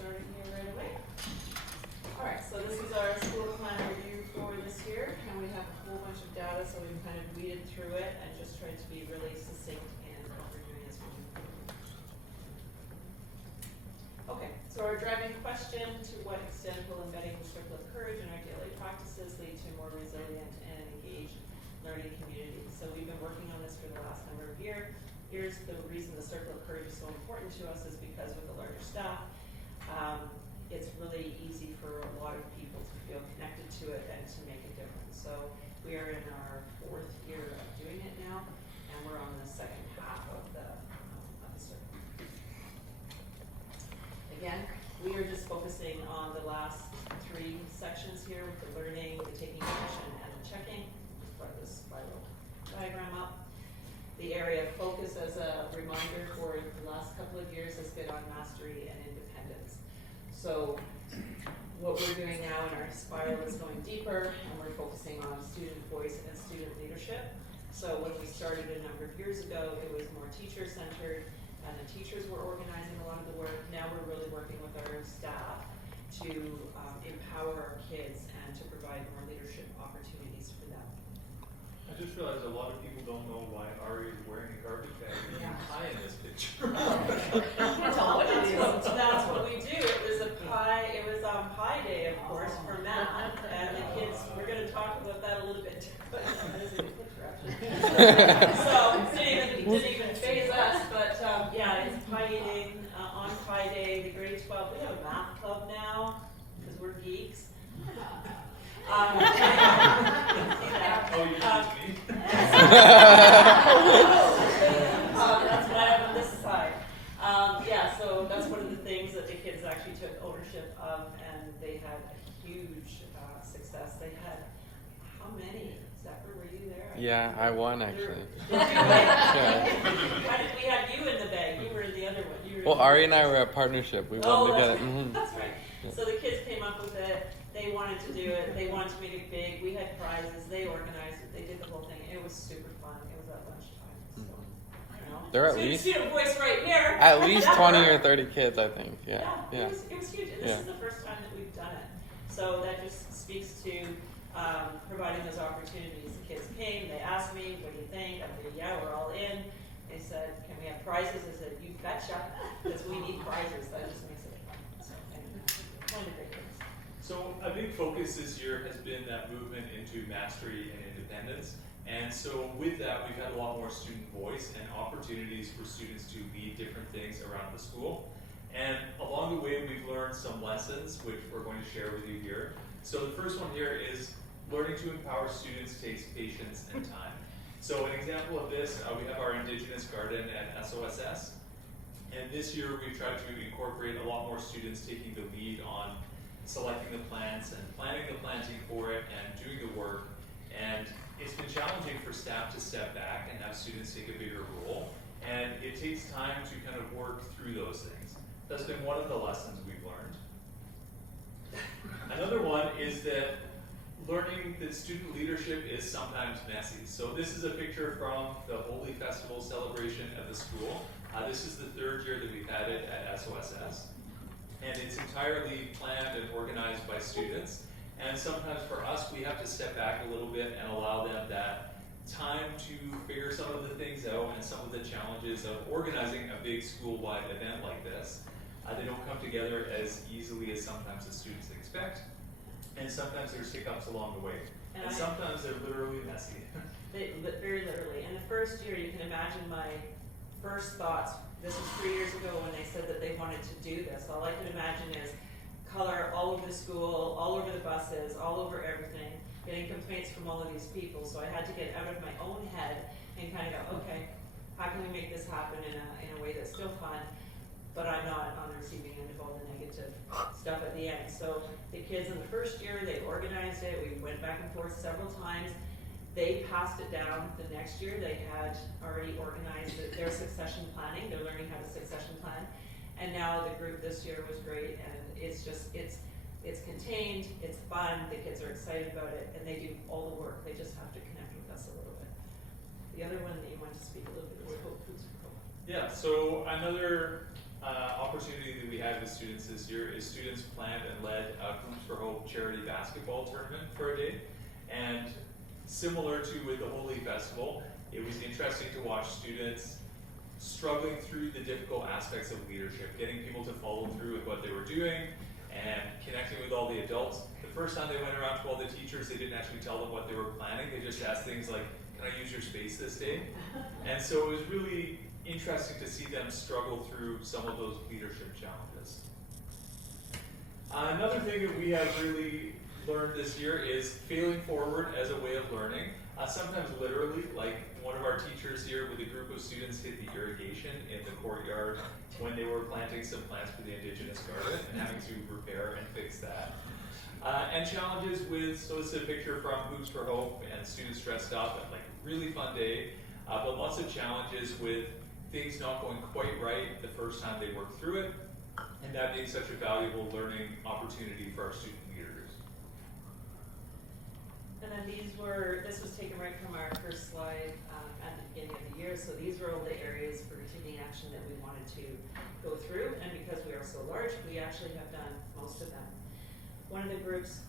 starting here right away. Alright, so this is our school plan review for this year, and we have a whole bunch of data, so we've kind of weeded through it and just tried to be really succinct in what we're doing as we move forward. Okay, so our driving question: to what extent will embedding the circle of courage in our daily practices lead to a more resilient and engaged learning community? So we've been working on this for the last number of years. The reason the circle of courage is so important to us is because with the larger staff, it's really easy for a lot of people to feel connected to it and to make a difference. So we are in our 4th year of doing it now, and we're on the second half of the circle. Again, we are just focusing on the last 3 sections here with the learning, the taking action, and the checking. Just brought this spiral diagram up. The area of focus, as a reminder, for the last couple of years has been on mastery and independence. So what we're doing now in our spiral is going deeper, and we're focusing on student voice and student leadership. So when we started a number of years ago, it was more teacher-centered, and the teachers were organizing a lot of the work. Now we're really working with our staff to empower our kids and to provide more leadership opportunities for them. I just realized a lot of people don't know why Ari is wearing a garbage bag and pie in this picture. That's what we do. It was Pie Day, of course, for math, and the kids. We're going to talk about that a little bit. That is a good picture, actually. So it didn't even faze us, but yeah, it's pie eating on Pie Day. The grade 12. We have a math club now because we're geeks. Oh, you teach me? That's what I have on this side. Yeah, so that's one of the things that the kids actually took ownership of, and they had a huge success. They had, how many? Zephyr, were you there? Yeah, I won actually. Did you win? Why did we have you in the bag? You were in the other one. Well, Ari and I were a partnership. We won together. Right. Mm-hmm. That's right. So the kids came up with it. They wanted to do it. They wanted to make it big. We had prizes. They organized it. They did the whole thing. It was super fun. It was at lunchtime. So, you know. There are at least student voice right here. at least 20 or 30 kids, I think. Yeah. It was huge. And this is the first time that we've done it. So that just speaks to providing those opportunities. The kids came. They asked me, "What do you think?" I said, "Yeah, we're all in." They said, "Can we have prizes?" I said, "You betcha," because we need prizes. That just makes it fun. So, anyway, kind of great things. So a big focus this year has been that movement into mastery and independence. And so with that, we've had a lot more student voice and opportunities for students to lead different things around the school. And along the way, we've learned some lessons, which we're going to share with you here. So the first one here is learning to empower students takes patience and time. So an example of this, we have our Indigenous garden at SOSS. And this year, we've tried to incorporate a lot more students taking the lead on selecting the plants and planning the planting for it and doing the work. And it's been challenging for staff to step back and have students take a bigger role. And it takes time to kind of work through those things. That's been one of the lessons we've learned. Another one is that learning that student leadership is sometimes messy. So this is a picture from the Holy Festival celebration at the school. This is the 3rd year that we've had it at SOSS. And it's entirely planned and organized by students. And sometimes for us, we have to step back a little bit and allow them that time to figure some of the things out and some of the challenges of organizing a big school-wide event like this. They don't come together as easily as sometimes the students expect. And sometimes there's hiccups along the way. And sometimes they're literally messy. Very literally. And the first year, you can imagine my first thoughts. This was 3 years ago when they said that they wanted to do this. All I could imagine is color all over the school, all over the buses, all over everything, getting complaints from all of these people. So I had to get out of my own head and kind of go, okay, how can we make this happen in a way that's still fun, but I'm not on the receiving end of all the negative stuff at the end. So the kids in the first year, they organized it. We went back and forth several times. They passed it down the next year. They had already organized their succession planning. They're learning how to succession plan. And now the group this year was great, and it's contained, it's fun, the kids are excited about it, and they do all the work. They just have to connect with us a little bit. The other one that you want to speak a little bit about, Yeah, so another opportunity that we had with students this year is students planned and led a Hoops for Hope charity basketball tournament for a day. And similar to with the Holy Festival, it was interesting to watch students struggling through the difficult aspects of leadership, getting people to follow through with what they were doing and connecting with all the adults. The first time they went around to all the teachers, they didn't actually tell them what they were planning. They just asked things like, "Can I use your space this day?" And so it was really interesting to see them struggle through some of those leadership challenges. Another thing that we have really learned this year is failing forward as a way of learning. Sometimes literally, like one of our teachers here with a group of students hit the irrigation in the courtyard when they were planting some plants for the Indigenous garden and having to repair and fix that. And challenges with, so this is a picture from Hoops for Hope and students dressed up and like really fun day, but lots of challenges with things not going quite right the first time they work through it, and that being such a valuable learning opportunity for our student leaders. And then this was taken right from our first slide at the beginning of the year. So these were all the areas for taking action that we wanted to go through. And because we are so large, we actually have done most of them. One of the groups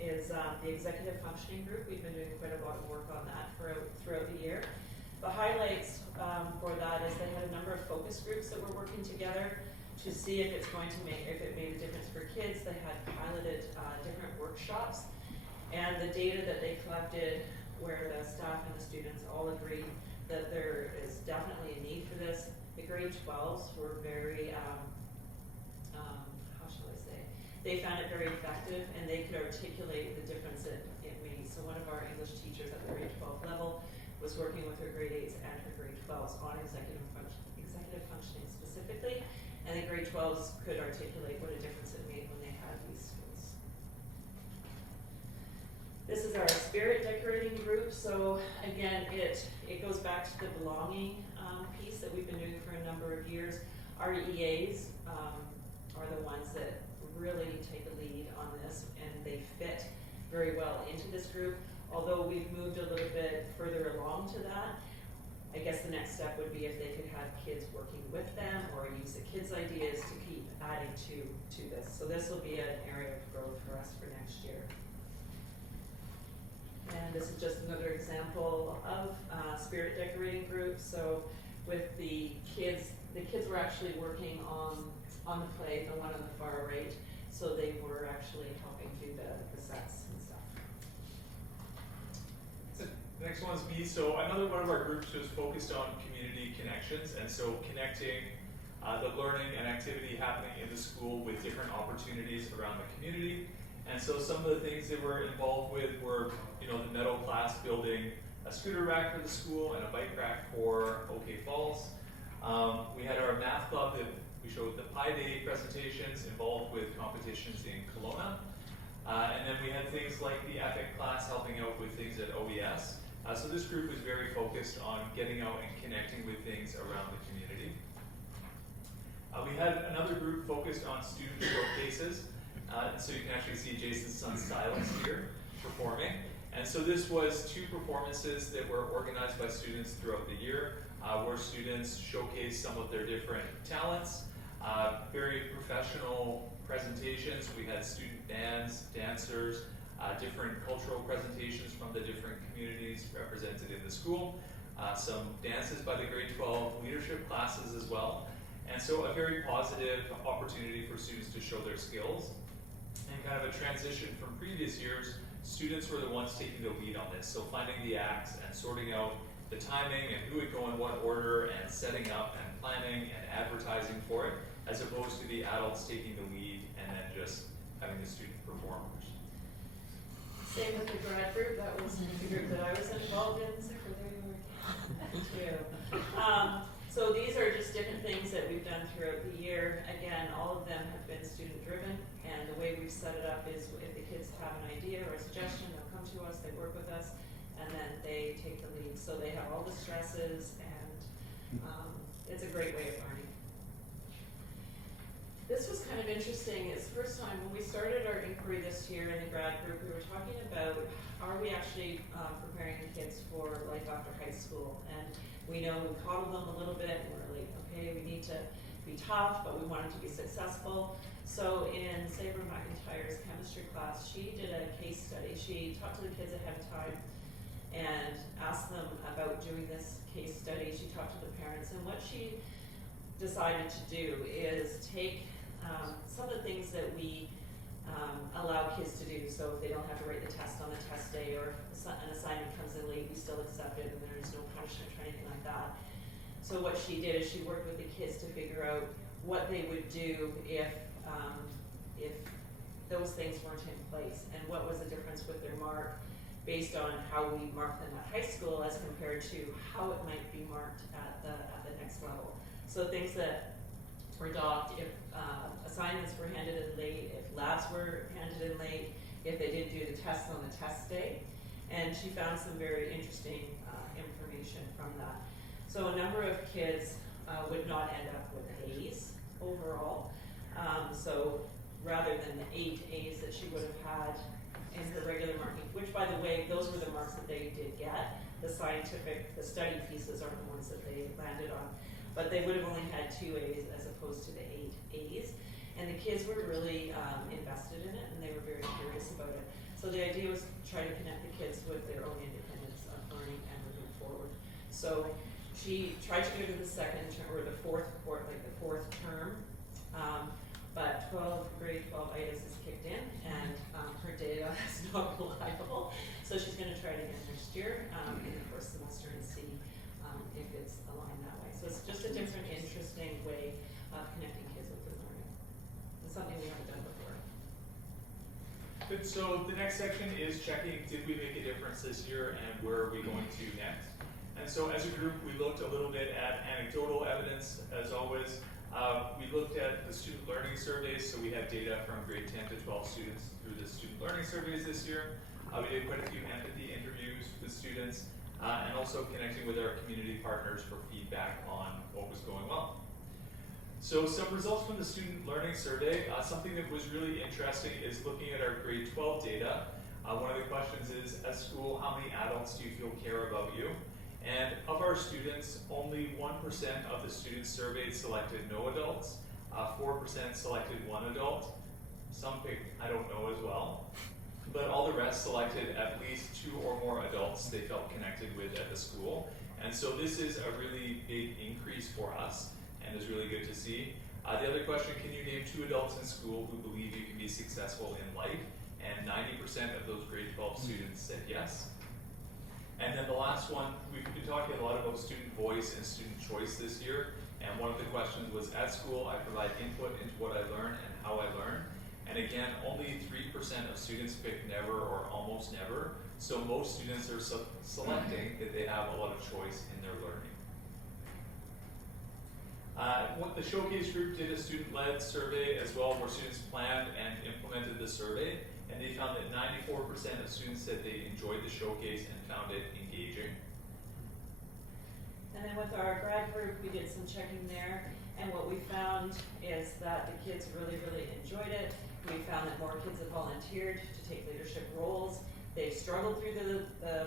is the executive functioning group. We've been doing quite a lot of work on that throughout the year. The highlights for that is they had a number of focus groups that were working together to see if it made a difference for kids. They had piloted different workshops. And the data that they collected, where the staff and the students all agreed that there is definitely a need for this. The grade 12s were very, how shall I say, they found it very effective and they could articulate the difference it made. So one of our English teachers at the grade 12 level was working with her grade 8s and her grade 12s on executive functioning specifically, and the grade 12s could articulate what a difference it made when they had these skills. This is our spirit decorating group. So again, it goes back to the belonging piece that we've been doing for a number of years. Our EAs are the ones that really take the lead on this, and they fit very well into this group. Although we've moved a little bit further along to that, I guess the next step would be if they could have kids working with them or use the kids' ideas to keep adding to this. So this will be an area of growth for us for next year. And this is just another example of spirit decorating group. So with the kids were actually working on the play, the one on the far right. So they were actually helping do the sets and stuff. The next one's me. So another one of our groups was focused on community connections, and so connecting the learning and activity happening in the school with different opportunities around the community. And so some of the things they were involved with were, the metal class building a scooter rack for the school and a bike rack for OK Falls. We had our math club that we showed the Pi Day presentations involved with competitions in Kelowna. And then we had things like the EPIC class helping out with things at OES. So this group was very focused on getting out and connecting with things around the community. We had another group focused on student showcases. So you can actually see Jason's son Silas here performing. And so this was 2 performances that were organized by students throughout the year, where students showcased some of their different talents, very professional presentations. We had student bands, dancers, different cultural presentations from the different communities represented in the school, some dances by the grade 12 leadership classes as well. And so a very positive opportunity for students to show their skills. And kind of a transition from previous years, students were the ones taking the lead on this. So finding the acts and sorting out the timing and who would go in what order and setting up and planning and advertising for it, as opposed to the adults taking the lead and then just having the student performers. Same with the grad group. That was the group that I was involved in. So there you were. So these are just different things that we've done throughout the year. Again, all of them have been student driven, and the way we've set it up is if the kids have an idea or a suggestion, they'll come to us, they work with us, and then they take the lead. So they have all the stresses, and it's a great way of learning. This was kind of interesting. It's the first time when we started our inquiry this year in the grad group, we were talking about, are we actually preparing the kids for life after high school? And we know we coddle them a little bit, and we're like, okay, we need to be tough, but we want them to be successful. So in Sabre McIntyre's chemistry class, she did a case study. She talked to the kids ahead of time and asked them about doing this case study. She talked to the parents, and what she decided to do is take some of the things that we allow kids to do. So if they don't have to write the test on the test day, or if an assignment comes in late, we still accept it and there's no punishment or anything like that. So what she did is she worked with the kids to figure out what they would do if those things weren't in place, and what was the difference with their mark based on how we mark them at high school as compared to how it might be marked at the next level. So things that were docked, if assignments were handed in late, if labs were handed in late, if they didn't do the tests on the test day. And she found some very interesting information from that. So a number of kids would not end up with A's overall. So rather than the 8 A's that she would have had in her regular marking, which by the way, those were the marks that they did get. The study pieces are the ones that they landed on. But they would have only had 2 A's as opposed to the 8 A's. And the kids were really invested in it, and they were very curious about it. So the idea was to try to connect the kids with their own independence of learning and moving forward. So she tried to do it in the second term, or the fourth term, but grade 12 ITIS is kicked in, and her data is not reliable. So she's going to try it again next year in the first semester and see if it's aligned that way. So it's just a different, interesting way of connecting kids with their learning. It's something we haven't done before. Good. So the next section is checking, did we make a difference this year, and where are we going to next? And so as a group, we looked a little bit at anecdotal evidence, as always. We looked at the student learning surveys, so we had data from grade 10 to 12 students through the student learning surveys this year. We did quite a few empathy interviews with students, and also connecting with our community partners for feedback on what was going well. So some results from the student learning survey. Something that was really interesting is looking at our grade 12 data. One of the questions is, at school, how many adults do you feel care about you? And of our students, only 1% of the students surveyed selected no adults, 4% selected one adult, some picked I don't know as well, but all the rest selected at least 2 or more adults they felt connected with at the school. And so this is a really big increase for us, and is really good to see. The other question, can you name 2 adults in school who believe you can be successful in life? And 90% of those grade 12 students said yes. And then the last one, we've been talking a lot about student voice and student choice this year, and one of the questions was, at school I provide input into what I learn and how I learn. And again, only 3% of students pick never or almost never, so most students are selecting that they have a lot of choice in their learning. The Showcase group did a student-led survey as well, where students planned and implemented the survey. And they found that 94% of students said they enjoyed the showcase and found it engaging. And then with our grad group, we did some checking there, and what we found is that the kids really, really enjoyed it. We found that more kids have volunteered to take leadership roles. They've struggled through the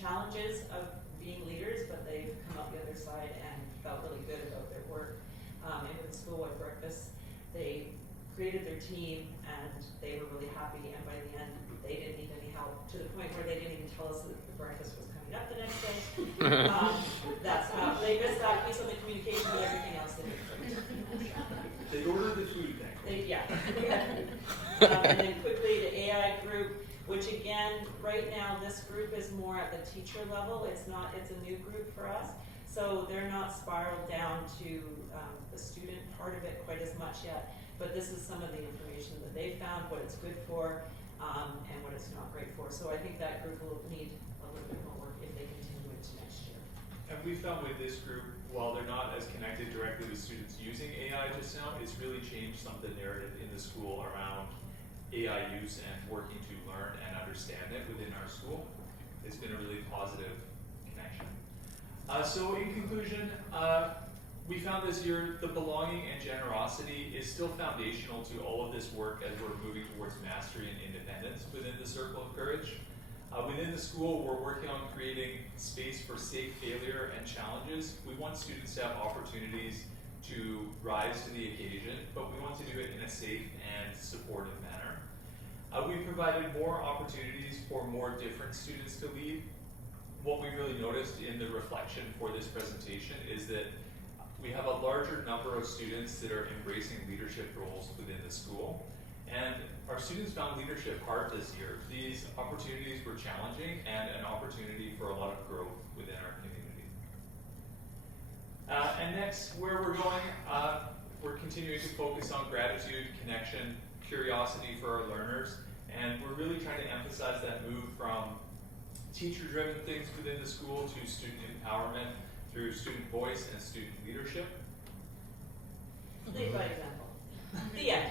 challenges of being leaders, but they've come out the other side and felt really good about their work. And with the school-wide breakfast, they created their team, and they were really happy, and by the end, they didn't need any help, to the point where they didn't even tell us that the breakfast was coming up the next day. That's how they missed that piece on the communication, but everything else they did. They ordered the food, thankfully. And then quickly, the AI group, which again, right now, this group is more at the teacher level. It's a new group for us. So they're not spiraled down to the student part of it quite as much yet. But this is some of the information that they found, what it's good for, and what it's not great for. So I think that group will need a little bit more work if they continue into next year. And we found with this group, while they're not as connected directly with students using AI just now, it's really changed some of the narrative in the school around AI use and working to learn and understand it within our school. It's been a really positive connection. So in conclusion, we found this year the belonging and generosity is still foundational to all of this work as we're moving towards mastery and independence within the Circle of Courage. Within the school, we're working on creating space for safe failure and challenges. We want students to have opportunities to rise to the occasion, but we want to do it in a safe and supportive manner. We provided more opportunities for more different students to lead. What we really noticed in the reflection for this presentation is that we have a larger number of students that are embracing leadership roles within the school. And our students found leadership hard this year. These opportunities were challenging and an opportunity for a lot of growth within our community. And next, where we're going, we're continuing to focus on gratitude, connection, curiosity for our learners, and we're really trying to emphasize that move from teacher-driven things within the school to student empowerment through student voice and student leadership. Lead by example. The end.